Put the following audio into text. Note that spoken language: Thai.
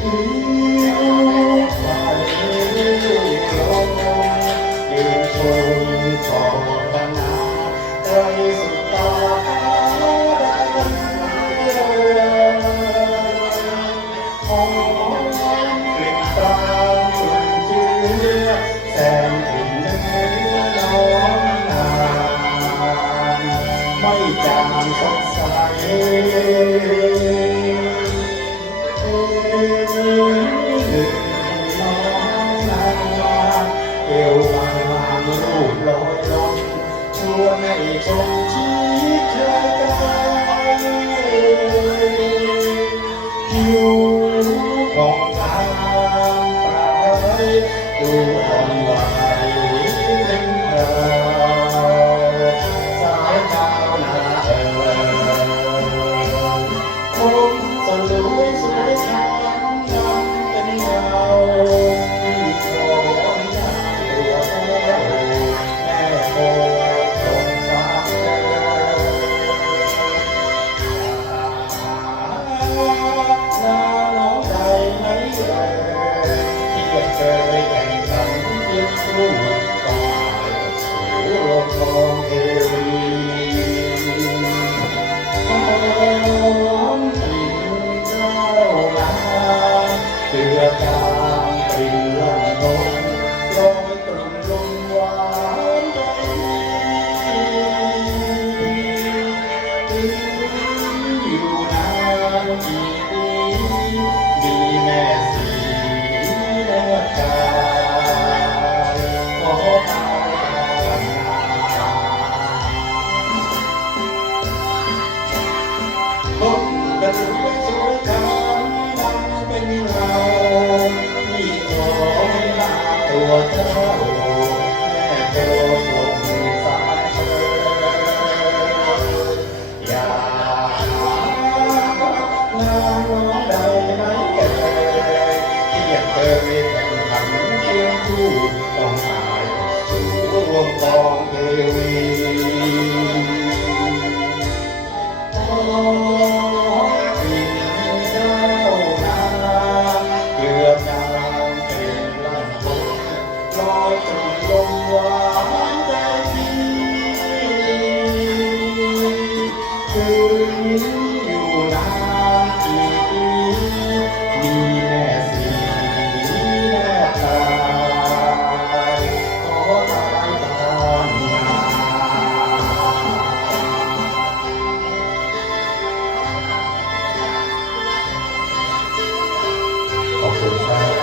ไม่จางสดใสน้องนาเอวบางรูปลอยลมชวนให้ชมชีวิตเธอกันผิวของงามปรายดูอ่อนไหวเป็นเธอสายตาผมจะรวยสวยงามงามเป็นเงาที่ขอหน้าตัวแม่โบสงสารเธอหน้าน้องใจไหมที่เคยแข่งขันเพียงคู่ต่อสู่โลกทองเทวีเตือจางกลิ่นลมลมลอยตรึงลมหวานใจถึงอยู่นานกี่ปีมีแม่สีเลือดกายขอตายผมจะสวยงามเป็นเราที่ขอลาตัวเจ้าแม่โปรดลงสายเธออย่าหาน้องใดไหนแก่ที่ยังเคยแข่งขันเคียงคู่ต้องหายสู่รวงทองเทวีลมหวานใจถึงอยู่นานกี่ปีมีแม่สีแม่ตายขอตายตอนนาขอบคุณครับ